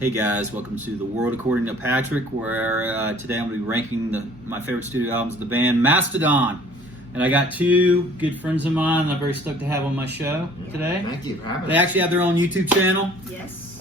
Hey guys, welcome to The World According to Patrick, where today I'm going to be ranking my favorite studio albums of the band Mastodon. And I got two good friends of mine that I'm very stoked to have on my show today. Thank you for having us. They actually have their own YouTube channel. Yes.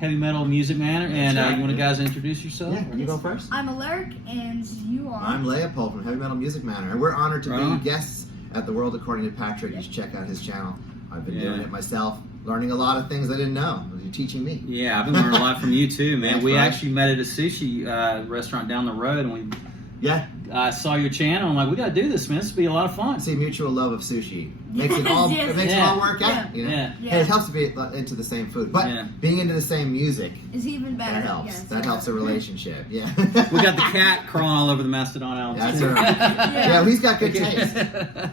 Heavy Metal Music Manor. And you want to guys introduce yourself? Yeah, you go first. I'm Alaric, and you are. I'm Leopold from Heavy Metal Music Manor, and we're honored to be guests at The World According to Patrick. You should check out his channel. I've been doing it myself, learning a lot of things I didn't know. You're teaching me. Yeah, I've been learning a lot from you too, man. That's We right. actually met at a sushi restaurant down the road, and we saw your channel. I'm like, we got to do this, man. This will be a lot of fun. See, mutual love of sushi makes it all it all work out. You know? Yeah. And it helps to be into the same food, but being into the same music is even better. that helps. Yes, that helps a relationship. Yeah. We got the cat crawling all over the Mastodon albums. That's too. right. Yeah, he's got good taste.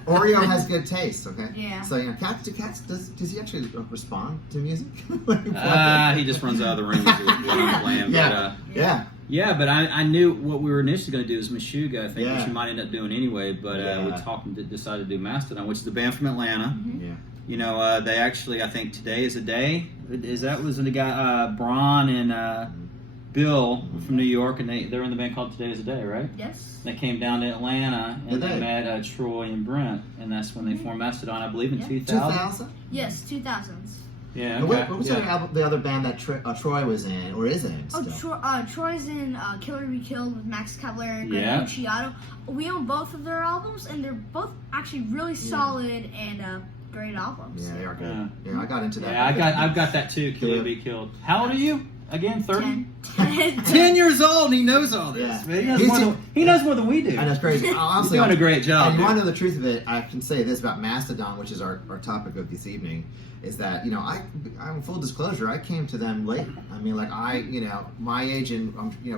Oreo has good taste. Okay. Yeah. So cats. Does he actually respond to music? He just runs out of the ring with what I'm playing. Yeah. Yeah, but I knew what we were initially going to do is Meshuggah, I think, which Yeah. we might end up doing anyway. But we talked and decided to do Mastodon, which is a band from Atlanta. Yeah. You know, they actually, I think today is a day. Was the guy Braun and Bill from New York, and they're in the band called Today Is a Day, right? Yes. They came down to Atlanta and Did they they? met Troy and Brent, and that's when they formed Mastodon, I believe, in 2000. 2000. Yes, 2000s. Yeah. And Okay. What was the other band that Troy was in, or is in? Oh, Still? Troy's in Killer Be Killed with Max Cavalier and Greg Yeah. Luciato. We own both of their albums, and they're both actually really solid and great albums. Yeah, they are good. Yeah. Yeah, I got into that. Yeah, I've got that too. Kill or Be Killed. How old are you? Again, 30? 10. 10 years old, and he knows all this. Yeah. Man. He knows more than we do. I know, it's crazy. Honestly, He's doing a great job. And you dude. want to know the truth of it? I can say this about Mastodon, which is our topic of this evening, is that I'm full disclosure. I came to them late. I mean, like my age and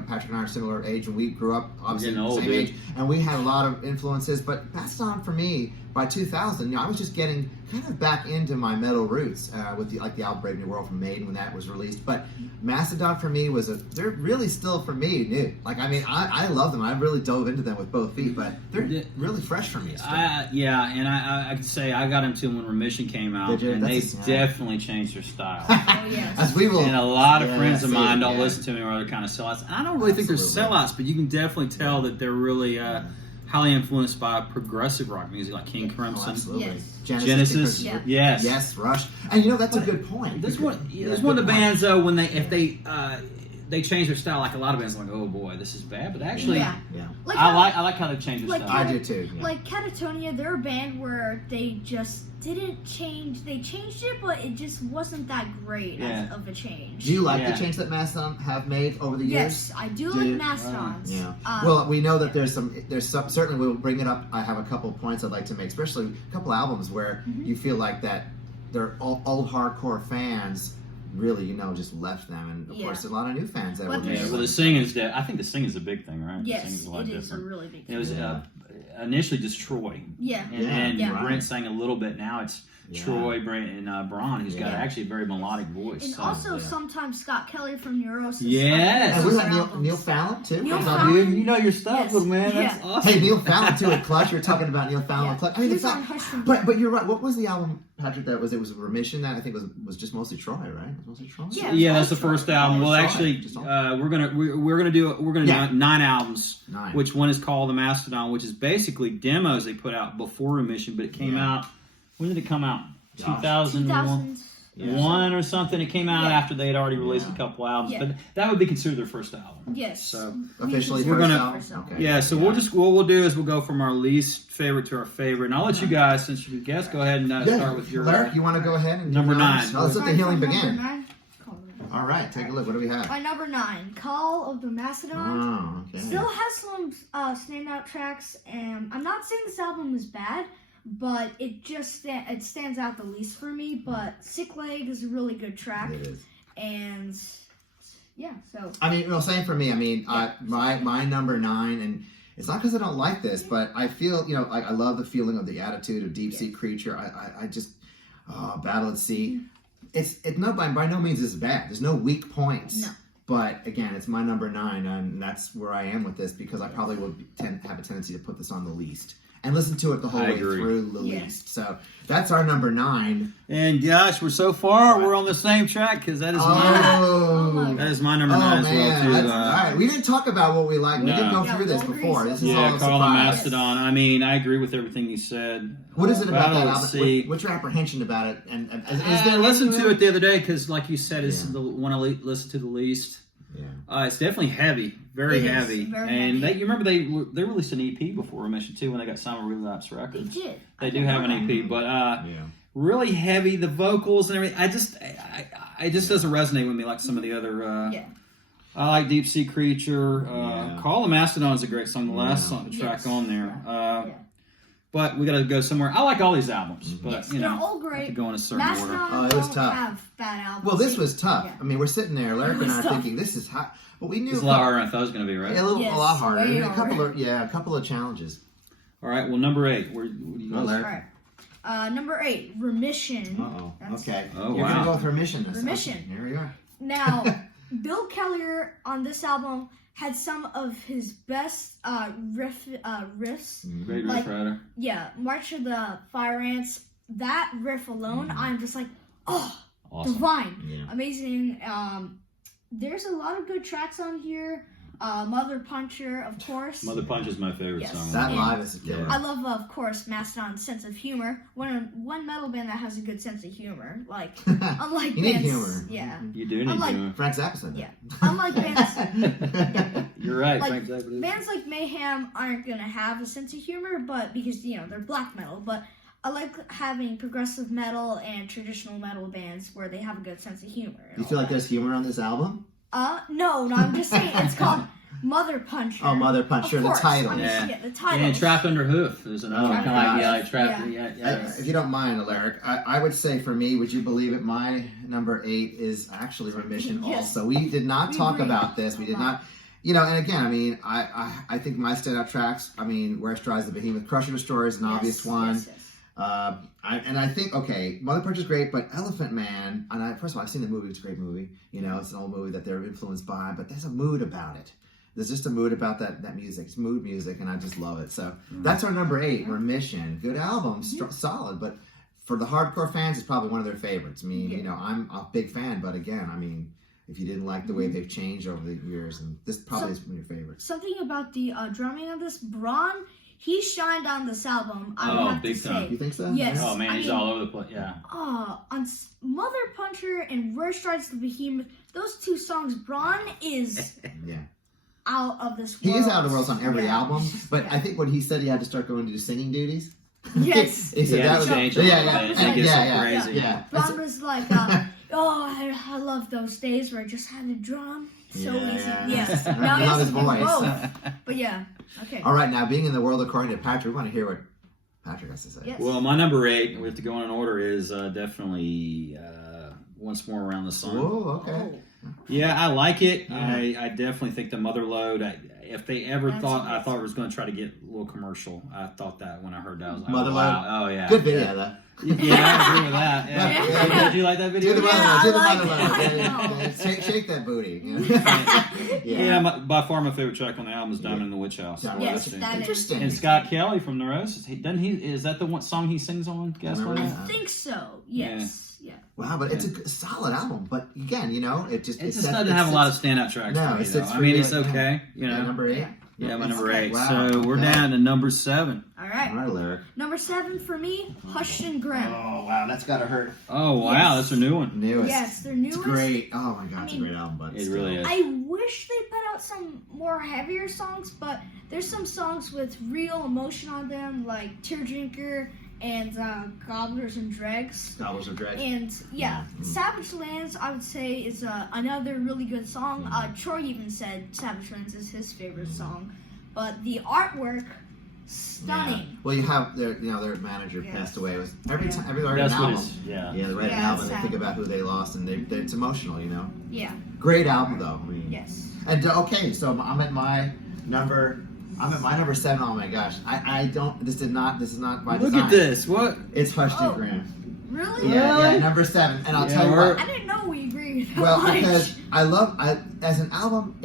Patrick and I are similar age, and we grew up obviously Getting old, the same dude. age, and we had a lot of influences. But Mastodon for me, by 2000, I was just getting kind of back into my metal roots with the album Brave New World from Maiden when that was released. But Mastodon for me they're really still for me new. Like I love them. I really dove into them with both feet, but they're really fresh for me. Still. I could say I got into them when Remission came out, Did you? and That's they definitely changed their style. Oh, yes. As we will, And a lot of friends of mine don't yeah. listen to me or they're kind of sellouts. I don't really think they're Absolutely. sellouts, but you can definitely tell that they're really highly influenced by progressive rock music like King Oh, Crimson, absolutely. Yes. Genesis. Yeah. Yes. Yes, Rush. And that's a good point. That's one of the bands though when they change their style, like a lot of bands are like, oh boy, this is bad. But actually, Yeah. Yeah. Like I like how they've changed their like style. I do too. Yeah. Like Catatonia, they're a band where they just didn't change. They changed it, but it just wasn't that great of a change. Do you like Yeah. the change that Mastodon have made over the years? Yes, I do Do like you? Mastodons. Yeah. Um, Well, we know that there's some. Certainly we'll bring it up. I have a couple of points I'd like to make, especially a couple albums where you feel like that they're old hardcore fans really, just left them, and of course a lot of new fans that But were. there's- Yeah, well, the singing is I think the singing is a big thing, right? The Yes, singing's a lot it is a different. really big It was Yeah. initially just Troy, Yeah. and Yeah. Brent sang a little bit. Now it's Troy, Brent, and Braun, who's got actually a very melodic voice. And so. also sometimes Scott Kelly from Neurosis. Yes. And we Those have are Neil, albums. Neil Fallon too. Neil comes on Fallon. here. Dude, you know your stuff, Yes. little man. That's Yeah. awesome. Hey, Neil Fallon too at Clutch. You're talking about Neil Fallon at Clutch. I mean, He's it's on not, Hush from but you're right. What was the album, Patrick? It was Remission. That I think was just mostly Troy, right? It was mostly Troy. Yeah. Yeah, that's the first album. Well, Troy. actually, Just all- we're gonna do 9 albums. 9. Which one is called the Mastodon, which is basically demos they put out before Remission, but it came out. When did it come out? Gosh. 2000s. 2001 or something. It came out Yeah. after they had already released a couple albums, Yeah. but that would be considered their first album. Yes. So Officially, We're first gonna- album? Okay. yeah, so what we'll do is we'll go from our least favorite to our favorite, and I'll let you guys, since you're the guest, go ahead and start with your Larry, you want to go ahead and Number do nine. yours? Oh, let's let the healing Number begin. 9. All right, take a look. What do we have? My number 9, Call of the Mastodon. Oh, okay. Still has some standout tracks, and I'm not saying this album is bad, but it just it stands out the least for me. But Sick Leg is a really good track, It is. and yeah, so I mean, same for me. I mean, my number 9, and it's not because I don't like this, but I feel, I love the feeling of the attitude of Deep Sea Creature. I just Battle at Sea. It's not by no means is bad. There's no weak points. No. But again, it's my number 9, and that's where I am with this because I probably would have a tendency to put this on the least. and listen to it the whole I way agree. through the Yeah. least. So that's our number 9. And gosh, we're on the same track because that is my number 9 as well too. All right, we didn't talk about what we like. We didn't go Yeah, through this we'll before. agree. This is all Yeah, a Carl and surprise. Mastodon. I mean, I agree with everything you said. What is it about that Let's see. album? What's your apprehension about it? And is I there listened to it the other day because, like you said, it's Yeah. the one I listen to the least. Yeah. It's definitely heavy, very It is, heavy. very And heavy. you remember they released an EP before I mentioned too when they got signed with Relapse They Records. did. They do have an EP, but Yeah. really heavy. The vocals and everything. I just doesn't resonate with me like some of the other. Yeah. I like Deep Sea Creature. Yeah. Call of Mastodon is a great song. The last Yeah. track Yes. on there. Yeah. But we got to go somewhere. I like all these albums, but Yes, you they're know, all I great. could go in a certain order. Mastodon Oh, it was don't tough. have bad albums. Well, this was tough. Yeah. I mean, we're sitting there, Larry It and I was are tough. thinking this is hot, but we knew It's a lot harder than I thought it was going to be, right? Yeah, Yes, a lot harder. way And harder. a couple of challenges. All right. Well, number 8. What do you Oh, guys? Larry. All right. Number 8, Remission. Uh-oh. That's- Okay. Oh, You're wow. gonna go with Remission. This Remission. Okay, here we are. Now, Bill Kellier on this album had some of his best riffs. Great riff Like- writer. Yeah, March of the Fire Ants. That riff alone, I'm just like, oh, Awesome. divine, Yeah. amazing. There's a lot of good tracks on here. Mother Puncher, of course. Mother Punch is my favorite Yes. song. That Yeah. live is a killer. I love, of course, Mastodon's sense of humor. One metal band that has a good sense of humor, like unlike You need bands. humor. Yeah, You do need Unlike- to. Frank Zappa said Yeah. that. unlike bands. You're right. Like, Frank Zappa is. Bands like Mayhem aren't gonna have a sense of humor, but because they're black metal. But I like having progressive metal and traditional metal bands where they have a good sense of humor. and You all feel like that. there's humor on this album? No, I'm just saying it's called Mother Puncher. Oh, Mother Puncher, Of the course. title. I mean, Yeah. the title. And Trapped Under Hoof. There's another Oh, kind of like gosh. Trapped. Yeah. Yeah. If you don't mind, Alaric, I would say for me, would you believe it, my number 8 is actually Remission Yes. also. We did not We talk agree. about this. We did not, and again, I mean, I think my standout tracks, I mean, Where Strides the Behemoth, Crusher Destroyer is an obvious one. Yes, yes. I think, okay, Mother Punch is great, but Elephant Man, and first of all, I've seen the movie, it's a great movie. It's an old movie that they're influenced by, but there's a mood about it. There's just a mood about that music. It's mood music, and I just love it. So that's our number 8, Remission. Good album, solid, but for the hardcore fans, it's probably one of their favorites. I mean, I'm a big fan, but again, I mean, if you didn't like the way they've changed over the years, and this probably is one of your favorites. Something about the drumming of this, Braun, he shined on this album. I would Oh, have big to time. say. You think so? Yes. Oh man, I he's mean- all over the place. Yeah. Mother Puncher and Where Strides the Behemoth, those 2 songs, Braun is Yeah. out of this He world. is out of the world on every Yeah. album, but Yeah. I think when he said he had to start going to do singing duties. Yes. he said Yeah, that was change yeah, it. yeah, It yeah, gets yeah, crazy. yeah. Braun was like, I love those days where I just had to drum. So Yeah, easy. yeah. Yes. I Now he love has his to do voice. both. But yeah. Okay. All right, now being in the world according to Patrick, we want to hear what Patrick has to say. Yes. Well, my number 8, we have to go in order, is definitely Once More Around the Sun. Whoa, okay. Oh. Yeah, I like it. Yeah. I definitely think the Mother Lode. If they ever That's thought, I amazing. thought it was going to try to get a little commercial. I thought that when I heard that, I was like, Mother oh, wow. Oh yeah, Good video, though. Yeah, I agree with that. Yeah. Yeah. Did you like that video? Do the Yeah, mother, do the I mother, like it. yeah, I know. yeah. Shake that booty. Yeah, by far my favorite track on the album is Diamond in the Witch House. Yeah. I love Yes, that tune. that is. Interesting. And Scott Kelly from Neurosis. Is that the one song he sings on Gaslight? Remember I that? think so. Yes. Yeah. Wow, but it's a solid album. But again, it just It just doesn't have a lot of standout tracks. No, for me, it sits though. for I mean, you, it's yeah. okay. You know. Number 8. Yeah. Yeah, my It's number okay. 8. Wow, So we're okay. down to number 7. All right. All right, Lyric. Number 7 for me, Hushed and Grim. Oh wow, that's gotta hurt. Oh wow, Yes. that's a new one. Newest. Yes, their newest. It's great. Oh my god, I it's a mean, great album, but It still. really is. I wish they put out some more heavier songs, but there's some songs with real emotion on them, like Tear Drinker and Gobblers and Dregs. Gobblers of Dread. And yeah, Mhm. Savage Lands, I would say, is another really good song. Troy even said Savage Lands is his favorite song. But the artwork, stunning. Yeah. Well, you have their manager Yes. passed away. It was every Yeah. time they write an That's what album. it's. Yeah. Yeah, they write an Yeah, album. it's They sad. think about who they lost, and it's emotional. Yeah. Great album though. I mean, Yes. And okay, so I'm at my number 7. Oh my gosh, I don't. This is not by Look design. at this. What? It's Hushed Oh. and Grim. Really? Yeah, number 7. And I'll Yeah, tell you we're- what. I didn't know we agreed. that Well, much. because as an album,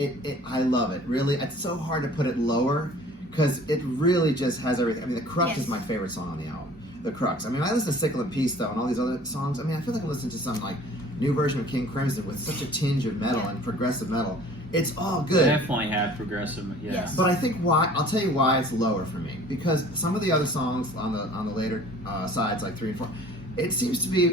I love it. Really, it's so hard to put it lower because it really just has everything. I mean, The Crux Yes. is my favorite song on the album. The Crux. I mean, I listen to Sickle and Peace, though, and all these other songs. I mean, I feel like I'm listening to some, like, new version of King Crimson with such a tinge of metal and progressive metal. It's all good. Definitely had progressive. Yeah. Yes. But I think why, I'll tell you why it's lower for me. Because some of the other songs on the later sides, like 3 and 4, it seems to be,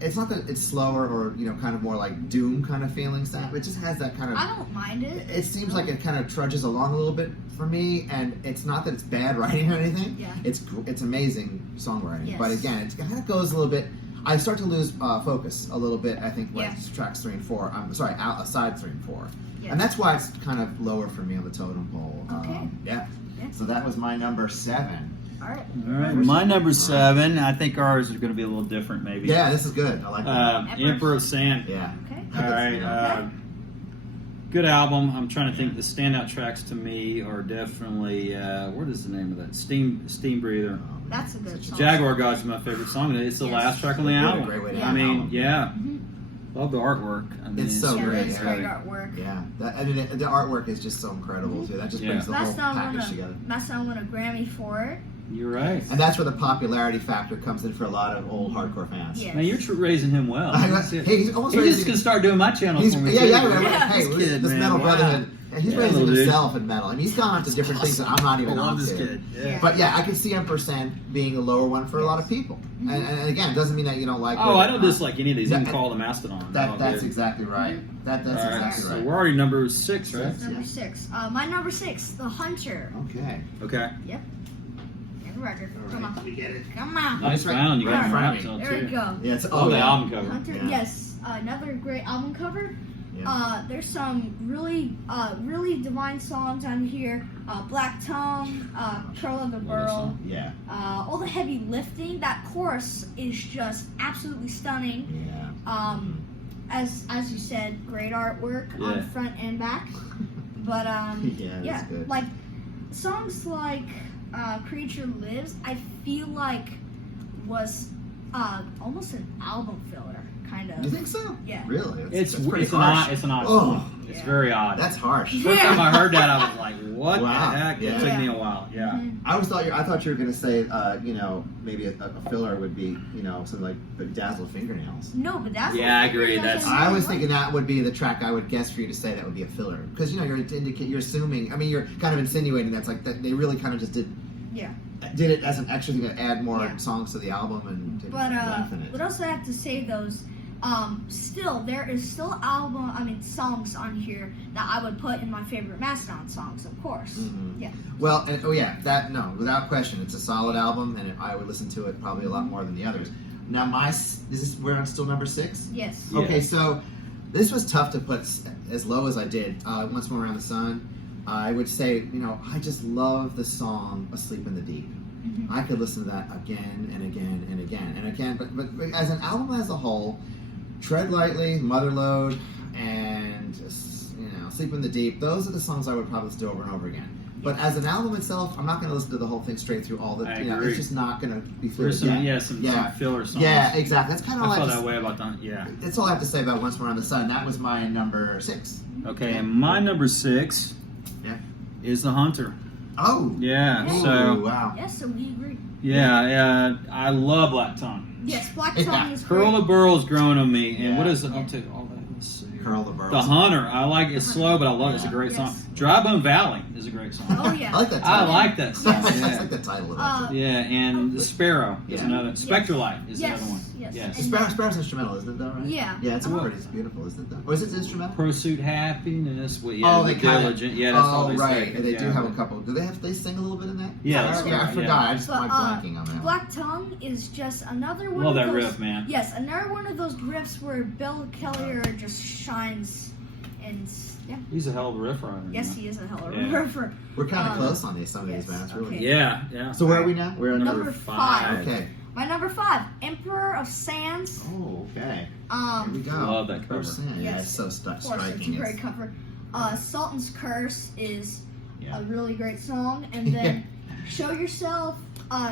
it's not that it's slower or, you know, kind of more like Doom kind of feeling sound. It just has that kind of... I don't mind it. It seems like it kind of trudges along a little bit for me, and it's not that it's bad writing or anything. Yeah. It's amazing songwriting, Yes. but again, it kind of goes a little bit. I start to lose focus a little bit. I think when Yeah. it's tracks 3 and 4. I'm sorry, side 3 and 4, Yeah. and that's why it's kind of lower for me on the totem pole. Okay. Yeah. Yeah. So that was my number 7. All right. All right, my number 7. I think ours are going to be a little different, maybe. Yeah, this is good. I like that. Emperor of Sand. Yeah. Okay. All right. Good album. I'm trying to think. The standout tracks to me are definitely what is the name of that? Steam Breather. That's a good song. Jaguar God's my favorite song. It's the Yes. last track on the What a album. great way to Yeah. I mean, album. yeah. Mhm. Love the artwork. I mean, It's so Yeah, great, it's yeah. great artwork. Yeah. I mean, the artwork is just so incredible too. That just brings the whole Mastodon package together. won a Grammy for it. You're right. And that's where the popularity factor comes in for a lot of old hardcore fans. Yeah. Man, you're raising him well. Hey, he's almost He's raising. just gonna start doing my channel He's, for me. yeah, too. yeah. Yeah. Hey, This kid, this man, metal wow. brotherhood, and he's Yeah, raising little dude. himself in metal. I mean, he's gone on to different things that I'm not even I love on this to. kid. Yeah. But yeah, I can see Emperor being a lower one for a lot of people. And again, it doesn't mean that you don't like. Oh, what- I don't dislike any of these. You can that- call them Mastodon. They're all That's good. exactly right. That's All right, exactly so right. we're already number 6, right? Number 6. My number 6, The Hunter. Okay. Okay. Get the record. All Come right. on. We get it. Come on. Nice right- round. You got right in it front right of so There we too. go. Yeah, it's Oh, the yeah. album cover. Hunter, Yeah. yes, another great album cover. Yeah. There's some really divine songs on here. Black Tongue, Curl of the Burl. Yeah. All the heavy lifting. That chorus is just absolutely stunning. Yeah. As you said, great artwork Yeah. on front and back. But Yeah, that's good. like songs like Creature Lives, I feel like was almost an album filler, kind of. You think so? Yeah. Really? It's pretty an harsh. odd. It's an odd. Oh. song. It's very odd. That's harsh. First time I heard that, I was like, "What Wow. the heck?" Yeah. It took me a while. Yeah. Mhm. I thought you were going to say, maybe a filler would be, something like Bedazzled Fingernails. No, but that's Yeah, I agree. That's- I was thinking that would be the track I would guess for you to say that would be a filler, because you're assuming. I mean, you're kind of insinuating that's like that they really kind of just did it as an extra thing to add more Yeah. songs to the album and didn't laugh in it. what else I have to say though is, still there is still songs on here that I would put in my favorite Mastodon songs, of course. Mhm. Yeah. Well, without question, it's a solid album, and I would listen to it probably a lot more than the others. Now, we're on still number 6. Yes. Yeah. Okay, so this was tough to put as low as I did. Once More Around the Sun, I would say, I just love the song "Asleep in the Deep." Mhm. I could listen to that again and again and again and again. But as an album as a whole, Tread Lightly, Motherload, and Sleep in the Deep, those are the songs I would probably listen to over and over again. But as an album itself, I'm not going to listen to the whole thing straight through all the. I It's agree. just not going to be fluid. There's some filler songs. Yeah, exactly. That's kind of I all felt I that way about that. Yeah. That's all I have to say about Once More on the Sun. That was my number 6. Okay, and my number 6 Yeah. is The Hunter. Oh. Yeah. Ooh, So wow. Yes, so we agree. yeah, I love Black Tongue. Yes, Black Yeah. Tongue is Curl great. the Burl's growing on me, and Yeah. what is it? I'll take all that. Let's see. Curl the Burls. The Hunter. I like it's slow, but I love it. It's a great Yes. song. Dry Bone Valley is a great song. Oh yeah. I like that I title. like that song. Yes. I Yeah. like the title of that. Yeah, and the Sparrow is Yeah. another. Spectralight is Yes, the other one. yes. Yes. And- Sparrow's instrumental, isn't it, though, right? Yeah. Yeah, it's Uh-huh. pretty. It's beautiful, isn't it, though? Or is it instrumental? Pursuit Happiness. Well, yeah, Oh, they the kinda- Diligent. Yeah, that's all they right. say. And they yeah, do have a but- couple. Do they sing a little bit in that? Yeah, I that's right, forgot. yeah. I just But, I'm blanking on that. Black Tongue is just another one Love of that those. riff, man. Yes, another one of those riffs where Bill Kellier just shines, and yeah. He's a hell of a riff writer. Yes, man. he is a hell of a Yeah. riffer. We're kind of um, close on some of these yes, bands, really. okay. Yeah, yeah. So where are we now? We're on Number 5. Okay. My number 5, Emperor of Sands. Oh, okay. Here we go. Love that cover. Yeah, Yes. it's so Of course, striking. it's a great cover. Sultan's Curse is Yeah. a really great song, and then Show Yourself.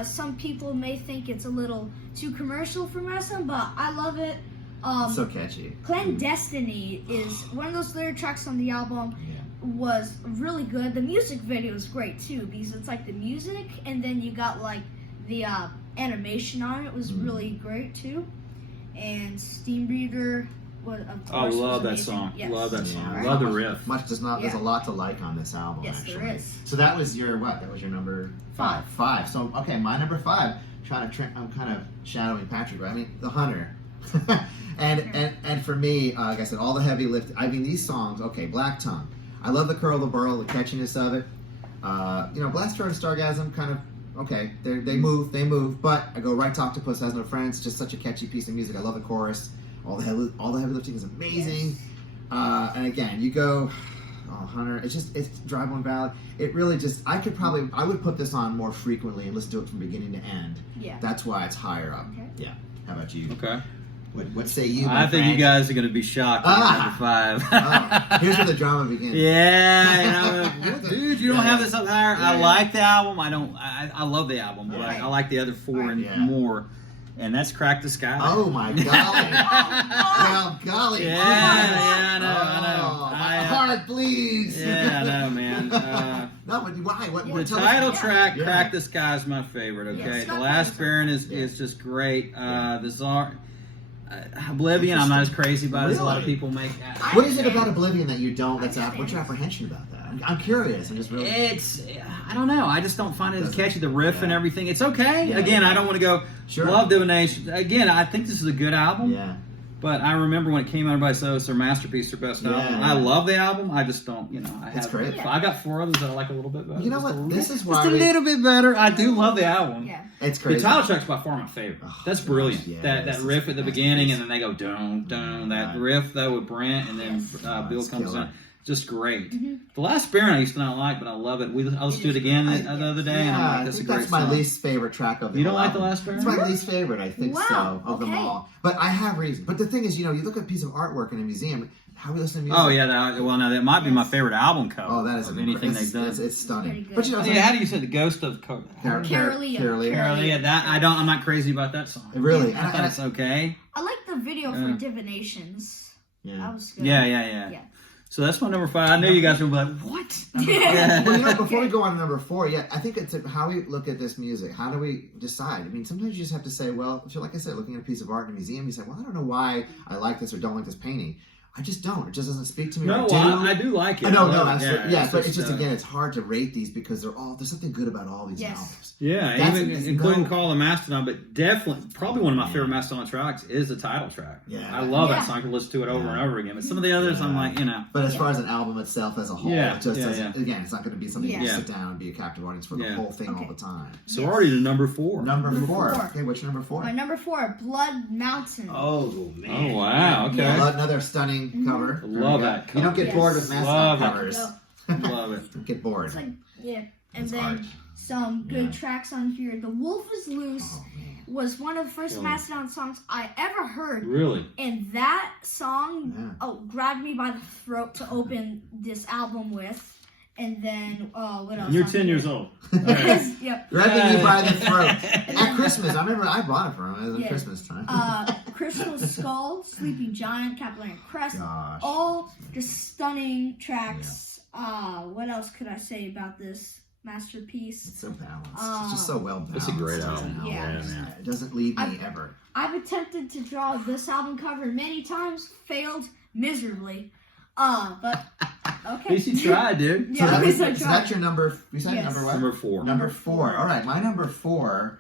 Some people may think it's a little too commercial for Mastodon, but I love it. It's so catchy. Clandestiny is one of those lyric tracks on the album. Yeah. was really good. The music video is great too because it's like the music and then you got like the animation on it was really great too. And Steam Reader was of course love that amazing. song. Yes. Love that song. Yeah. Love the riff. Much does not. There's a lot to like on this album. Yes, actually. there is. So that was your what? That was your number 5. 5. So okay, my number 5. I'm kind of shadowing Patrick, right? I mean, The Hunter. and for me, like I said, all the heavy lift. I mean, these songs. Okay, Black Tongue. I love the curl, the burl, the catchiness of it. Blast Star to Stargasm, kind of okay. They move. But I go Right to Octopus Has No Friends. Just such a catchy piece of music. I love the chorus. All the heavy lifting is amazing. Yes. And again, you go. Oh, Hunter, it's Drive One Ballad. It really just, I would put this on more frequently and listen to it from beginning to end. Yeah. That's why it's higher up. Okay. Yeah. How about you? Okay. What say you? I think you guys are going to be shocked at number 5. Here's where the drama begins. Yeah, dude, you don't have this up higher. I like the album. I love the album, but I like the other 4 and more. And that's Crack the Sky. Oh my golly! Well, golly! Yeah, I know. My heart bleeds. Yeah, I know, man. No, but why? What? The title track, "Crack the Sky," is my favorite. Okay, Yes, The Last Baron is just great. The Czar, Oblivion, I'm not as crazy about as a lot of people make. What is it about Oblivion that you don't? What's your apprehension about that? I'm curious. I'm just really. I don't know. I just don't find it as catchy. The riff and everything. It's okay. Yeah. Again, I don't want to go love divination. Again, I think this is a good album. Yeah. But I remember when it came out, everybody said it's their masterpiece, their best album. I love the album. I just don't, It's great. I got 4 others that I like a little bit better. You know what? This is why just a little bit better. I do love the album. Yeah. It's crazy. The title track's by far my favorite. Oh, That's gosh, brilliant. yeah, that riff at the beginning, and then they go dun dun. That riff though with Brent, and then Bill comes killer. in. Just great. The Last Baron I used to not like, but I love it. I listened to it again the other day, and I'm like, that's a great that's my song. least favorite track of the You don't whole like The album. Last Baron? It's my least favorite, I think Wow, so, of them okay. all. But I have reason. But the thing is, you look at a piece of artwork in a museum, how we listen to music. Oh yeah, that might be my favorite album cover. Oh, that is of anything they've done. It's stunning. Pretty good. But How do you say the Ghost of Carolia. Carolia? I'm not crazy about that song. Really? I thought it's okay. I like the video for Divinations. Yeah. That was good. Yeah. So that's my number 5. I knew you guys would be like, what? Well, before we go on to number 4, I think it's how we look at this music. How do we decide? I mean, sometimes you just have to say, well, if you're, like I said, looking at a piece of art in a museum, you say, well, I don't know why I like this or don't like this painting. I just don't. It just doesn't speak to me. No, I do like it. But it's just again, it's hard to rate these because there's something good about all these albums. Yeah, including Call of Mastodon, but definitely, probably one of my favorite Mastodon tracks is the title track. Yeah. I love that song. I can listen to it over and over again. But some of the others, I'm like, But as far as an album itself as a whole, it just doesn't, again, it's not going to be something you sit down and be a captive audience for the whole thing all the time. So we're already to number 4. Number 4. Okay, what's your number 4? My number 4, Blood Mountain. Oh, man. Oh, wow. Okay. Another stunning cover. Love that cover. You don't get bored with Mastodon Love covers. Love it. Don't get bored. It's like, and It's then hard. some good tracks on here. The Wolf is Loose was one of the first Killer. Mastodon songs I ever heard. Really? And that song grabbed me by the throat to open this album with. And then, what else? You're 10 years old. Yep. Grabbing you by the throat. At Christmas, I remember I bought it for him. It was at Christmas time. Crystal Skull, Sleeping Giant, Capillary Crest. Gosh. All just stunning tracks. What else could I say about this masterpiece? It's so balanced. It's just so well balanced. It's a great album. Yeah. It doesn't leave me ever. I've attempted to draw this album cover many times, failed miserably. But okay. At least you tried, dude. Yeah, at least I tried. So that's your number. You said number what? Number 4. Number 4. All right, my number 4.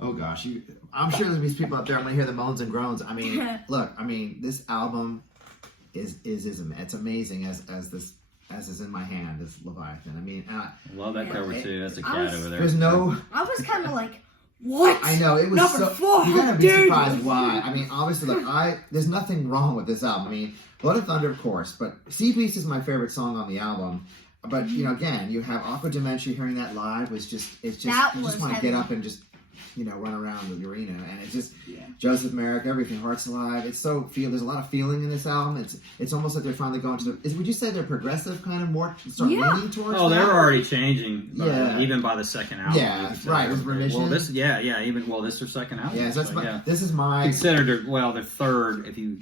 Oh gosh, I'm sure there's these people out there. I'm gonna hear the moans and groans. I mean, look. I mean, this album is it's amazing as is in my hand as Leviathan. I mean, I love that cover too. That's a cat over there. There's no. I was kind of like, what? I know it was number 4. You gotta be surprised why. I mean, obviously, look, there's nothing wrong with this album. I mean, Blood of Thunder, of course, but Sea Beast is my favorite song on the album. But again, you have Aqua Dementia. Hearing that live you just want to get up and just run around the arena, and it's just Joseph Merrick, everything, Hearts Alive. It's so there's a lot of feeling in this album. It's almost like they're finally going to would you say they're progressive kind of more leaning towards? Oh, that? they're already changing. Even by the second album. Yeah, right. With Remission. Well, this this is their second album. Yeah, so this is my considered their third if you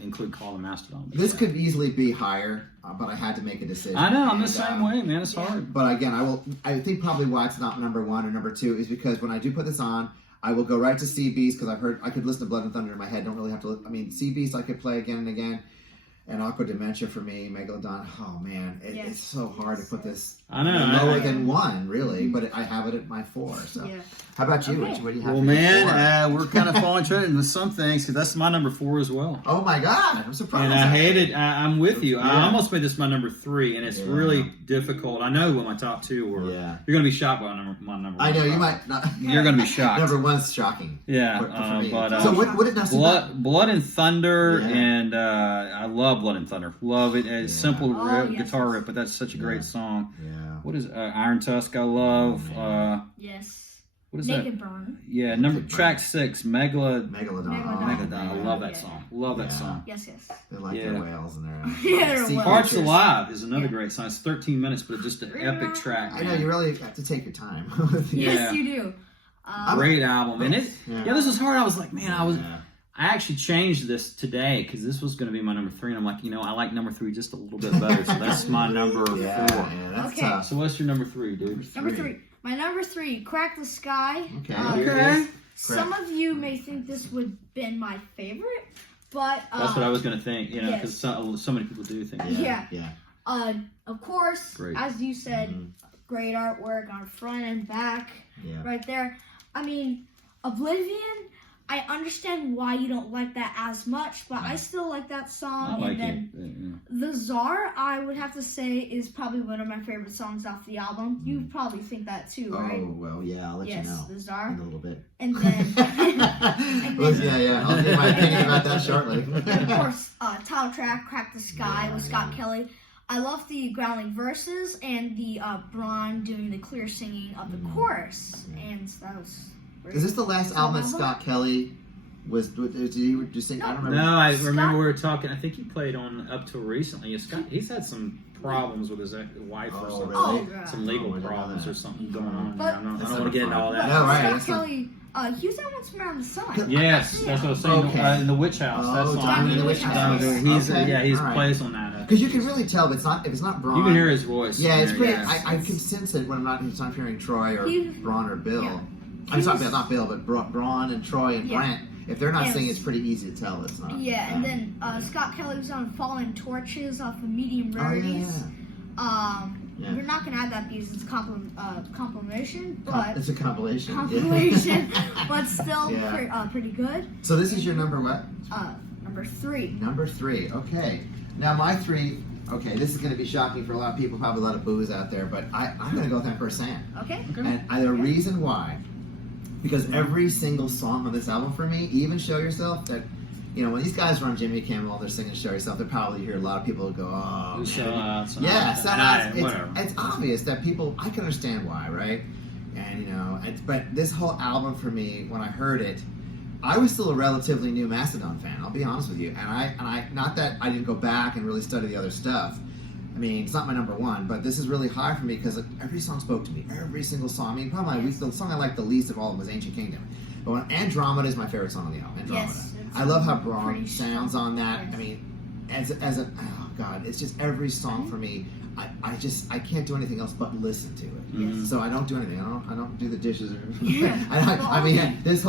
include Call of Mastodon. This could easily be higher. but I had to make a decision. I know, I'm the And, same way, man. It's hard. But again, I think probably why it's not number 1 or number 2 is because when I do put this on, I will go right to Sea Beast because I could listen to Blood and Thunder in my head. Don't really have to. I mean, Sea Beast I could play again and again. And Aqua Dementia for me, Megalodon. Oh man, it's so hard to put this lower than 1, really. But I have it at my 4. So, how about you? Okay. What do you have? Well, for your man, 4? we're kind of falling short into some things because that's my number 4 as well. Oh my God, I'm surprised. And I hate it. I'm with you. I Yeah. almost made this my number 3, and it's really difficult. I know what my top 2 were. Yeah. You're gonna be shocked by my number. I 1. know you might not. You're gonna be shocked. Number 1's shocking. Yeah, for me. but so what did Blood and Thunder, Yeah. and I love Blood and Thunder. Love it. It's simple guitar riff, but that's such a great song. Yeah. What is Iron Tusk? I love. Yes. What is Naked that? Burn. Yeah, track 6, Megalodon. Megalodon. I love that song. Love that song. Yes. They like their whales and their Yeah, sea they're Hearts creatures. Alive is another great song. It's 13 minutes, but it's just an epic track. I know man. you really have to take your time. Yes, you do. Great album, and this was hard. I was like, man, I actually changed this today because this was going to be my number 3, and I'm like, I like number 3 just a little bit better, so that's my number 4. Yeah, that's tough. So what's your number 3, dude? Number 3. My number 3, Crack the Sky. Okay. Some of you may think this would have been my favorite, but that's what I was going to think, because so many people do think that. Yeah. Of course, as you said, great artwork on front and back, right there. I mean, Oblivion. I understand why you don't like that as much, but I still like that song. I like and then The Czar, I would have to say, is probably one of my favorite songs off the album. You probably think that too, right? Oh, well, yeah, I'll let you know. The Czar. In a little bit. And then... I'll give my opinion about that shortly. And of course, title track, Crack the Sky with Scott Kelly. I love the growling verses and the Braun doing the clear singing of the chorus. And that was... Is this the last album that Scott Kelly was? Did you sing? I don't remember. No, I remember we were talking. I think he played on up till recently. He's had some problems with his wife or something. Really? Some legal problems or something going on. But, I don't want to get into all that. No, right. Scott Kelly, he was on Once Around the Sun. Yes, that's what I was saying. Okay. In the Witch House. That's Diamond in the Witch House. He's All right. plays on that. Because you can really tell if it's not Braun. You can hear his voice. Yeah, it's pretty. Yeah. I can sense it when I'm not hearing Troy or Braun or Bill. Yeah. I'm sorry, not Bill, but Braun and Troy and Brent. If they're not singing, it's pretty easy to tell it's not. Yeah, and then Scott Kelly was on Fallen Torches off of Medium Rarities. We're not going to add that because it's compilation, but... It's a compilation. But still pretty good. So this is your number what? Number 3. Number 3, okay. Now my 3, okay, this is going to be shocking for a lot of people, probably a lot of boos out there, but I'm going to go with Emperor Sand. Okay. And the reason why, because every single song on this album for me, even Show Yourself, that, when these guys run Jimmy Kimmel, they're singing Show Yourself, they probably hear a lot of people go, oh, it's obvious that people, I can understand why, right? And, but this whole album for me, when I heard it, I was still a relatively new Mastodon fan, I'll be honest with you. And I not that I didn't go back and really study the other stuff. I mean, it's not my number 1, but this is really high for me because every song spoke to me. Every single song. I mean, probably the song I liked the least of all was Ancient Kingdom. But Andromeda is my favorite song on the album. Andromeda. Yes, I love how Braun sounds on that. I mean, oh God, it's just every song for me. I can't do anything else but listen to it. Yes. So I don't do anything. I don't do the dishes. I mean, this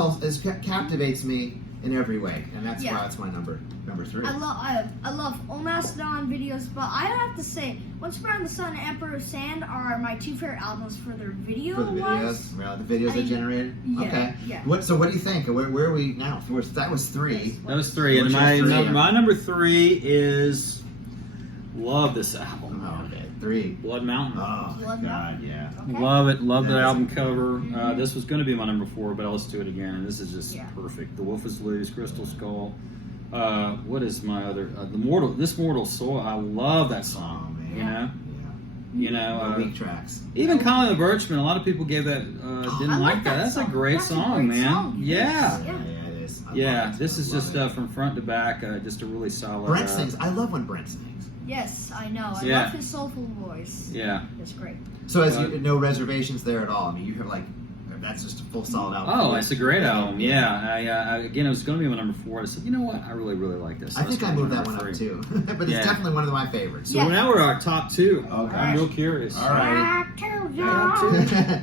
captivates me in every way, and that's why it's my number 3. I love all Mastodon videos, but I have to say, Once Around the Sun and Emperor Sand are my 2 favorite albums for their video. For the videos, well, the videos they generated. Yeah, okay. Yeah. So what do you think? Where are we now? That was 3. That was 3, and my number 3 is love this album. Oh, okay. 3. Blood Mountain. Oh, Blood God, yeah. Okay. Love it. Love the album cover. This was going to be my number 4, but let's do it again. And this is just perfect. The Wolf is Loose, Crystal Skull. What is my other? This Mortal Soul. I love that song. Oh, man. The weak tracks. Even Colin the Birchman. A lot of people gave that. Didn't like that. That's a great song, man. Yeah. It is. This is just from front to back. Just a really solid. Brent sings. I love when Brent sings. Yes, I know. I love his soulful voice. Yeah. It's great. So no reservations there at all. I mean, you have that's just a full solid album. Oh, it's a great album. Yeah. I again, it was going to be my number 4. I said, you know what? I really, really like this. So I think I moved that one number up 3. too, but it's definitely one of my favorites. So now we're at our top 2. Okay. I'm real curious. All right. Top 2.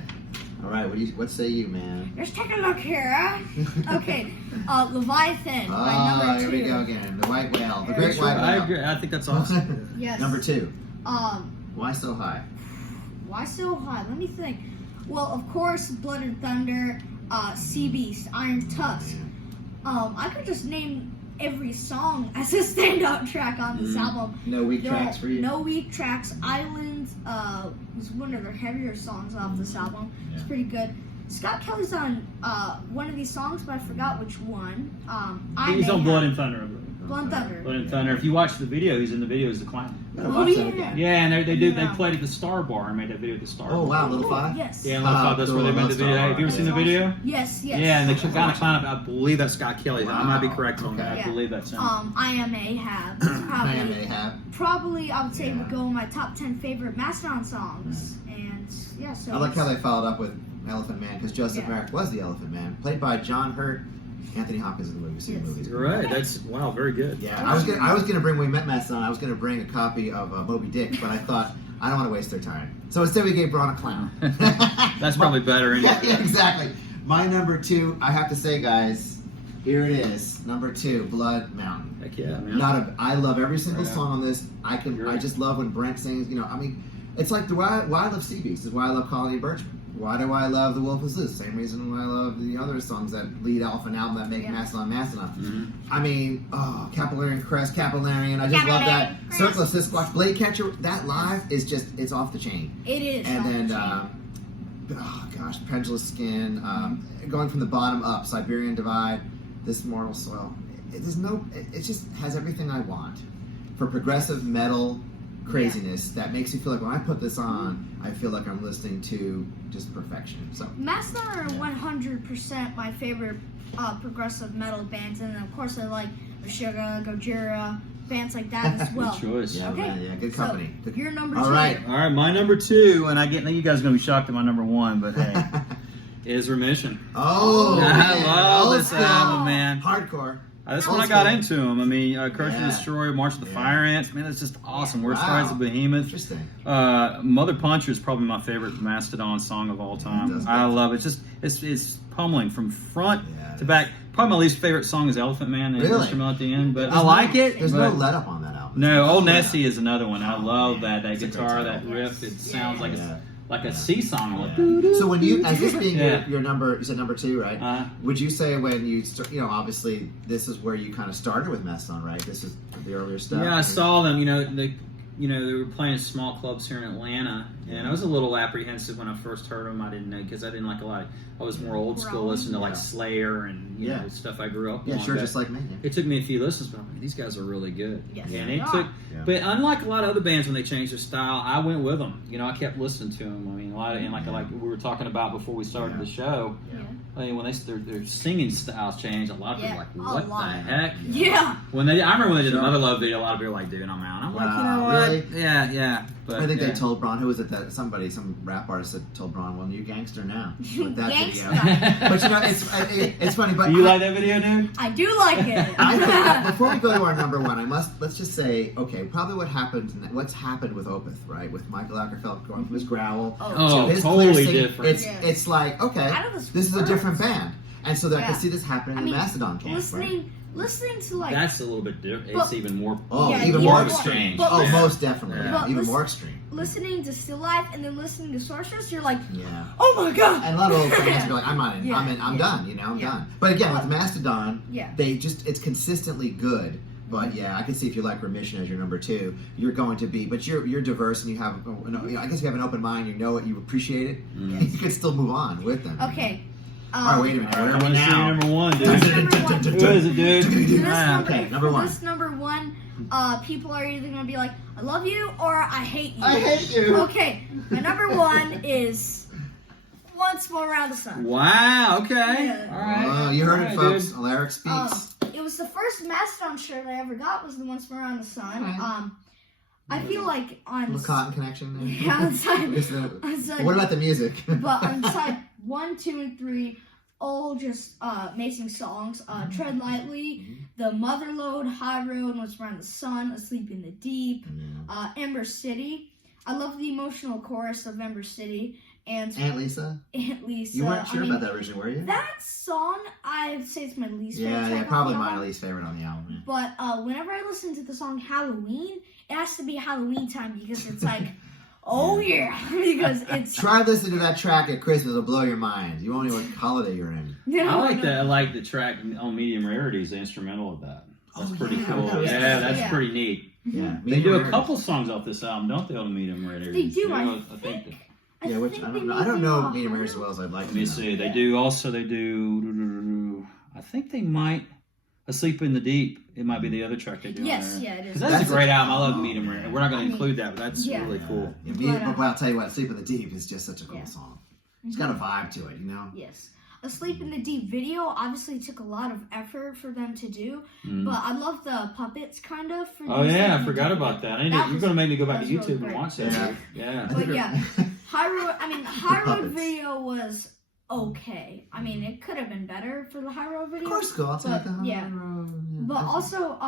All right, what say you, man? Let's take a look here. Okay, Leviathan by Oh, number 2. here we go again. The white whale, the Yeah, great Sure, white I whale. agree. I think that's awesome. Yes. Number 2. Um, Why so high? why so high? Let me think. Well, of course, Blood and Thunder, Sea Beast, Iron Tusk. I could just name every song as a standout track on this album. No weak There tracks are for you. no weak tracks. Island was one of their heavier songs off this album. It's pretty good. Scott Kelly's on one of these songs, but I forgot which one. He's on Blood and Thunder. Blood and Thunder. Blood and Thunder. If you watch the video, he's in the video as the clown. Oh, yeah. Yeah, and they Yeah. played at the Star Bar and made that video at the Star Oh Bar. wow, Little Five. Yes. Yeah, that's where they made the video. Have you ever seen the video? Yes, yes. Yeah, and the guy in the clown, I believe that's Scott Kelly. I might be correct on that. Okay. I believe that's him. I Am Ahab. I am Ahab. Probably, I would say, Yeah. would go in my top 10 favorite Mastodon songs. And yeah, so. I like how they followed up with Elephant Man because Joseph Yeah. Merrick was the Elephant Man, played by John Hurt. Anthony Hopkins in the movie. See the Yes. movies. You're right. That's wow, very good. Yeah, I was gonna bring when we met Mastodon. I was gonna bring a copy of Moby Dick, but I thought I don't want to waste their time. So instead, we gave Braun a clown. That's probably better. Anyway. Yeah, exactly. My number 2, I have to say, guys, here it is. Number 2, Blood Mountain. Heck yeah, man. I love every single Yeah. song on this. I just love when Brent sings. You know, I mean, it's like why I love Sea Beast is why I love Colony Birchman. Why do I love The Wolf Is Loose? Same reason why I love the other songs that lead off an album that make Mastodon. Mm-hmm. I mean, Capillarian Crest, Capillarian. I just love that. Circle of Sisquatch, Blade Catcher. That live is just, it's off the chain. It is. And off then, the chain. Pendulous Skin, going from the bottom up, Siberian Divide, This Mortal Soil. It just has everything I want for progressive metal craziness that makes you feel like when I put this on, I feel like I'm listening to just perfection. So Mastodon are 100% my favorite progressive metal bands, and of course I like Meshuggah, Gojira, bands like that as well. Good choice. yeah, Okay. man, yeah, good company. So, your number 2. All right. All right, my number 2, and I know you guys are gonna be shocked at my number 1, but hey, is Remission. Oh, I man. love Old this school. album, man. Hardcore. That's Old when I got school. into them. I mean, Curse Yeah. and Destroy, March of the Yeah. Fire Ants. Man, it's just awesome. Where it Wow. tries the Behemoth. Interesting. Mother Puncher is probably my favorite Mastodon song of all time. That's I good. love it. It's pummeling from front Yeah, to back. Probably my least favorite song is Elephant Man, the Really? instrumental at the end, but There's I like it. There's but no let up on that album. no, Old Yeah. Nessie is another one. I Oh, love man. that It's a great guitar, that title. riff. It sounds like Yeah. like Yeah. a sea song. Like, Yeah. So when you, as this being Yeah. your number, you said number 2, right? Uh, Would you say when you, obviously this is where you kind of started with Mastodon, right? This is the earlier stuff. Yeah, I saw them. They were playing small clubs here in Atlanta, and I was a little apprehensive when I first heard them. I didn't know because I didn't like a lot. I was more old school, listening to like Yeah. Slayer and you know stuff I grew up Yeah, on. sure, but just like me. it took me a few listens, but I'm like, these guys are really good. Yes, and they it are. took. Yeah. But unlike a lot of other bands when they changed their style, I went with them. I kept listening to them. I mean, a lot of, and like we were talking about before we started the show. Yeah. I mean, when their singing styles changed, a lot of people were Yeah, like, a "What lot. the heck?" Yeah. I remember when they did the Sure. Mother Love video, a lot of people were like, "Dude, I'm out." I'm like, Wow, you know what? really? Yeah. But I think yeah. they told Braun, who was it that some rap artist had told Braun, well, you're gangster now with that Gangsta. video. But it's funny. But Do you like that video, dude? I do like it. I think before we go to our number 1, let's just say, okay, probably what's happened with Opeth, right? With Michael Ackerfeld going from his growl Oh, to his totally clear singing. different. It's like, okay, Out of this this is a world. different band, and so I can Yeah. see this happening in the Mastodon camp, right? Listening to like That's a little bit different. It's But- even more. Oh, Yeah, even yeah, more but- extreme. but Oh, listen- most definitely. Yeah. But Even listen- more extreme. listening to Still Life and then listening to Sorceress, you're like, Yeah. oh my god. And a lot of old fans be like, I'm not in. Yeah, I'm yeah. done. I'm Yeah. done. But again, with Mastodon, Yeah. it's consistently good. But yeah, I can see if you like Remission as your number 2, you're going to be. But you're diverse and you have. I guess you have an open mind. You know it. You appreciate it. You can still move on with them. Okay. All right, wait a minute. I Where are want we to see your now? number 1, dude. What's number 1? Who is it, dude? For this Ah, okay, number for 1. this number 1, people are either gonna be like, I love you or I hate you. I hate you. Okay, my number 1 is Once More Around the Sun. Wow. Okay. Yeah. All right. Oh, you heard All it, right, folks. dude. Alaric speaks. It was the first Mastodon shirt I ever got. Was the Once More Around the Sun. Right. I feel like A on little cotton connection there. yeah, on side, Is the- on side, What about the music? but on side 1, 2, and 3, all just amazing songs. Tread Lightly, The Motherlode, High Road, Once Around the Sun, Asleep in the Deep, Ember City. I love the emotional chorus of Ember City. And Aunt Lisa? Aunt Lisa. You weren't sure about that originally, were you? That song, I'd say it's my least favorite. Yeah, probably my least favorite on the album. But whenever I listen to the song Halloween, it has to be Halloween time because it's like, oh yeah, because it's... Try listening to that track at Christmas, it'll blow your mind. You won't know what holiday you're in. I like that. I like the track on Medium Rarities, the instrumental of that. That's pretty cool. That's pretty neat. Yeah, they do a couple songs off this album, don't they, on the Medium Rarities? They do, I think. Yeah, which I don't know. I don't know Medium Rarities as well as I'd like to. Let me see. They do. I think they might. Asleep in the Deep. It might be the other track they do. Yes, yeah, it is. That's a great album. I love Medium Rarities. We're not going to include that, but that's really cool. But I'll tell you what, Asleep in the Deep is just such a cool song. It's got a vibe to it, you know. Yes. Asleep in the Deep video obviously took a lot of effort for them to do, but I love the puppets kind of. I forgot about that. You're going to make me go back to YouTube and watch that. Yeah. But yeah, High Road video was okay. I mean, it could have been better for the High Road video. Of course, go. I'll take the High Road. But also,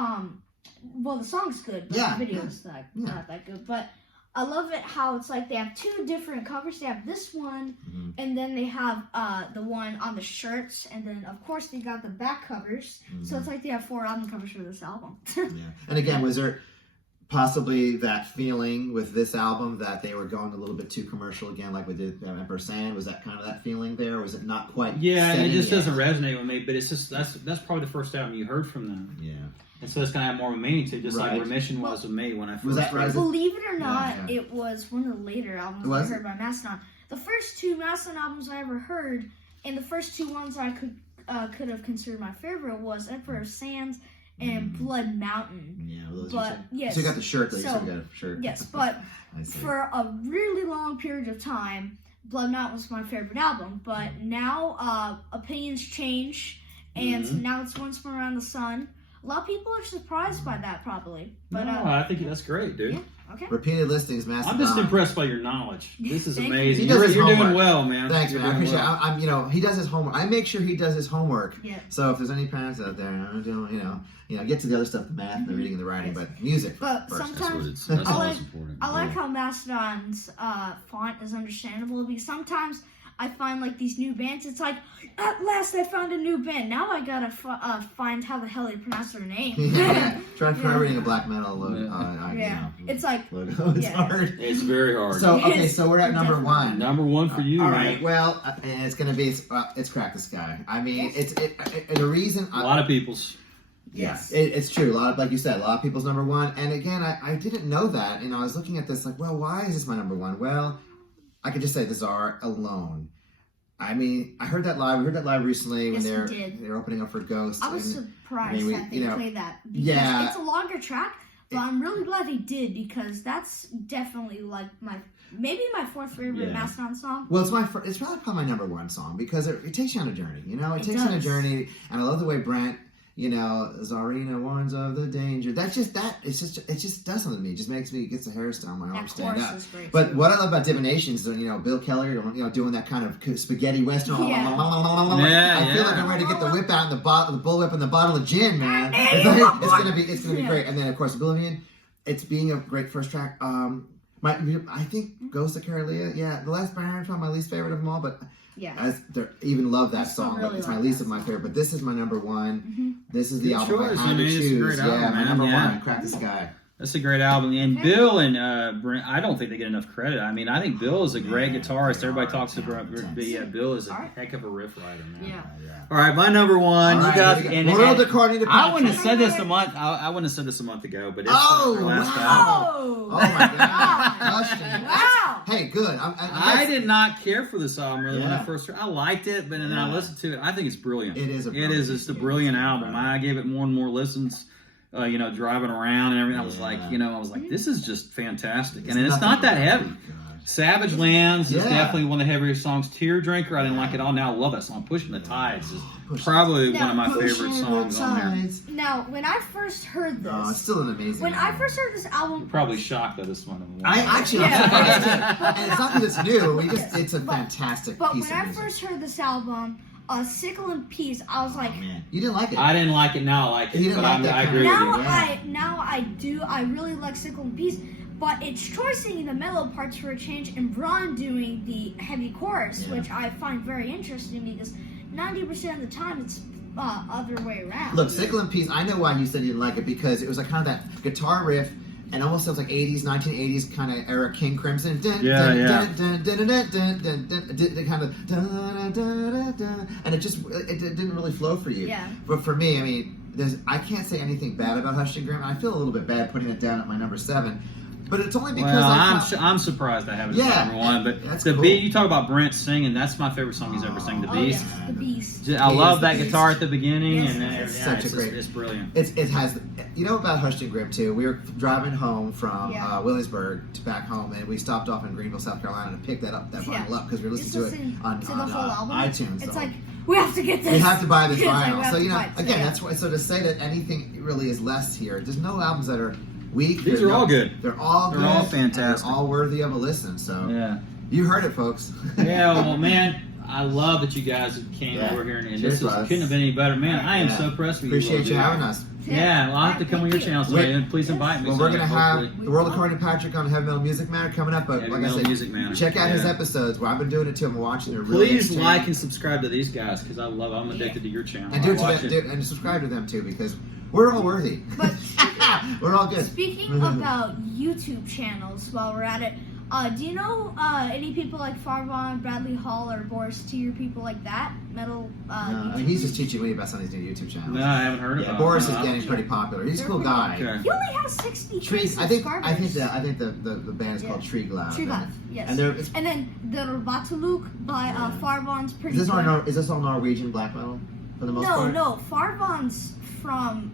well, the song's good, but the video's not that good. But I love it how it's like they have 2 different covers. They have this one, and then they have the one on the shirts, and then of course they got the back covers. So it's like they have 4 album covers for this album. And again, was there possibly that feeling with this album that they were going a little bit too commercial again, like we did Emperor Sand? Was that kind of that feeling there, or was it not quite? Yeah, it just doesn't resonate with me. But it's just that's probably the first album you heard from them. Yeah. And so it's going to have more of a meaning to it, just like Remission was with me when I first heard it. Believe it or not, it was one of the later albums I heard by Mastodon. The first 2 Mastodon albums I ever heard, and the first 2 ones I could have considered my favorite was Emperor Sands and Blood Mountain. Yeah, well, those but yes, so you got the shirt though. You still got a shirt. Yes, but for a really long period of time, Blood Mountain was my favorite album. But now opinions change, and now it's Once More Around the Sun. A lot of people are surprised by that, probably. But I think that's great, dude. Yeah, okay. Repeated listings, Mastodon. I'm just impressed by your knowledge. This is amazing. You're doing well, man. Thanks, man. I appreciate it. I'm, he does his homework. I make sure he does his homework. Yeah. So if there's any parents out there, get to the other stuff, the math, the reading, and the writing, but music. But first. sometimes that's always important. I like how Mastodon's font is understandable because sometimes I find like these new bands. It's like, at last I found a new band. Now I gotta find how the hell they pronounce their name. Trying for reading a black metal logo. It's like logo. It's hard. It's very hard. So so we're at number 1. Number 1 for you. All right. Well, and it's gonna be it's Crack the Sky. I mean, it's the reason. A lot of people's. Yes, it's true. A lot of, like you said, a lot of people's number 1. And again, I didn't know that, and I was looking at this like, well, why is this my number 1? Well, I could just say the Czar alone. I mean, I heard that live. We heard that live recently when they're opening up for Ghost. I was surprised that they played that because it's a longer track. But I'm really glad they did because that's definitely like maybe my 4th favorite Mastodon song. Well, it's probably my number 1 song because it takes you on a journey. It takes you on a journey, and I love the way Brent. Czarina warns of the danger. It just does something to me. It just gets the hairs down my arm stand up. But what I love about Divinations, Bill Kelly, doing that kind of spaghetti western. I feel like I'm ready to get the whip out and the bullwhip and the bottle of gin, man. It's gonna be great. And then of course Oblivion, it's being a great first track. I think Ghost of Carolia, the Last Baron is probably my least favorite of them all, but. Yeah, I even love that song. Really it's my least of my favorite, but this is my number 1. This is the album I had to choose. My number 1, Crack the Sky. That's a great album. And Bill and Brent, I don't think they get enough credit. I mean, I think Bill is a great guitarist. Everybody talks about Bill is a heck of a riff writer, man. Yeah. All right, my number 1. You got World According to Patrick. I wouldn't have said this a month. I wouldn't have said this a month ago, but it's wow! album. Oh my God! Wow! Hey, good. I did not care for this album really when I first heard. I liked it, but then I listened to it. I think it's brilliant. It is. It's a brilliant album. I gave it more and more listens. Driving around and everything, I was like, this is just fantastic, and it's not that heavy. Savage Lands is Yeah. definitely one of the heavier songs. Tear Drinker, I didn't like it all. Now I love that song. Pushing the Tides is Pushing probably the- one of my Pushing favorite the songs on there. tides. Now, when I first heard this, Oh, it's still an amazing. when I album. first heard this album, You're probably shocked that it's one of them. I actually, I'm Yeah. surprised too. And it's not that it's new. It's a But- fantastic but piece when of I music. first heard this album, Sickle and Peace, I was like, Oh, man, you didn't like it. I didn't like it. Now I like it. You didn't But like that I kind agree of- with you. now I do. I really like Sickle and Peace, but it's choicing the mellow parts for a change, and Braun doing the heavy chorus, Yeah. which I find very interesting because 90% of the time it's other way around. Look, Sickle and Peace, I know why you said you didn't like it, because it was like kind of that guitar riff, and almost sounds like 1980s kind of era King Crimson. Yeah. The kind of and it didn't really flow for you. Yeah. But for me, I mean, I can't say anything bad about Hush and Grim. I feel a little bit bad putting it down at my number 7, but it's only because Well, I'm surprised I haven't Yeah, number one. But that's the cool. beat, you talk about Brent singing, that's my favorite song he's ever sang, The Oh, Beast. yes, the Beast. I He love is that the Beast. guitar at the beginning, Yes, and it's such a great- it's brilliant. It has, you know about Hush and Grim too. We were driving home from Yeah. Williamsburg to back home, and we stopped off in Greenville, South Carolina, to pick that Yeah. vinyl up because we were Just listening to it listen on to the whole album. iTunes. It's the like, whole- we have to get this. we have to buy this It's like, we vinyl. have So to you know, buy it. So, again, yeah. that's why. So to say that anything really is less here, there's no albums that are weak. These They're are all good. They're all They're good. all and fantastic. They're all worthy of a listen. So Yeah. you heard it, folks. Yeah, well, man, I love that you guys came Yeah. over here, and Cheers, this bud. couldn't have been any better. Man, I am Yeah. so impressed with you. Appreciate little you dude. having us. Yeah, well, I'll have to come on your Thank you. channel someday, and please Yes. invite me. Well, we're someday, gonna have hopefully. the World According to Patrick on Heavy Metal Music Matter coming up. But Heavy like I Metal said, Music Matter. check out his Yeah. episodes. Well, I've been doing it too. I'm watching. They're really Please entertaining. like and subscribe to these guys because I'm addicted to your channel. And I do it to watch them, it. and subscribe to them too, because we're all worthy. But we're all good. speaking about YouTube channels, while we're at it, do you know any people like Farvon, Bradley Hall, or Boris T, or people like that? Metal. He's just teaching me about some of these new YouTube channels. No, I haven't heard Yeah, about Boris it. is No, getting pretty popular. He's a cool guy. Okay. He only has 63 Tree, subscribers. I think the band is called Tree Glove. Tree Glove, yes. And it's, And then the Robataluk by Farvon's pretty is good. this all Norwegian black metal for the most part? No, Farvon's from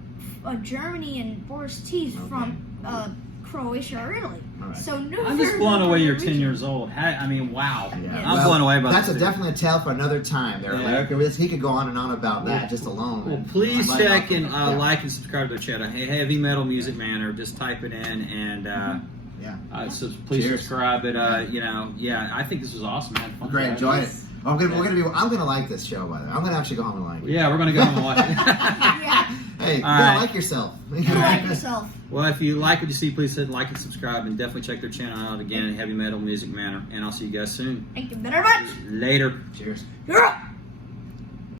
Germany and Boris T's Okay. from Croatia or Italy. All right. So no. I'm just blown away you're 10 years old. I mean, wow. Yeah. I'm Well, blown away by that's this. definitely a tale for another time. There, Yeah. America. He could go on and on about that just alone. Well, please I'd check to- and yeah. like and subscribe to the channel. Hey, Heavy Metal Music Manor. Just type it in and Yeah. so please Cheers. subscribe. It. I think this was awesome. I had fun. Great, today. enjoyed it. I'm gonna like this show, by the way. I'm gonna actually go home and like it. Yeah, we're gonna go home and watch it. Yeah, Hey, you All gotta right. like yourself. you like yourself. Well, if you like what you see, please hit like and subscribe, and definitely check their channel out again, Heavy Metal Music Manor. And I'll see you guys soon. Thank you very much. Later. Cheers. Yeah.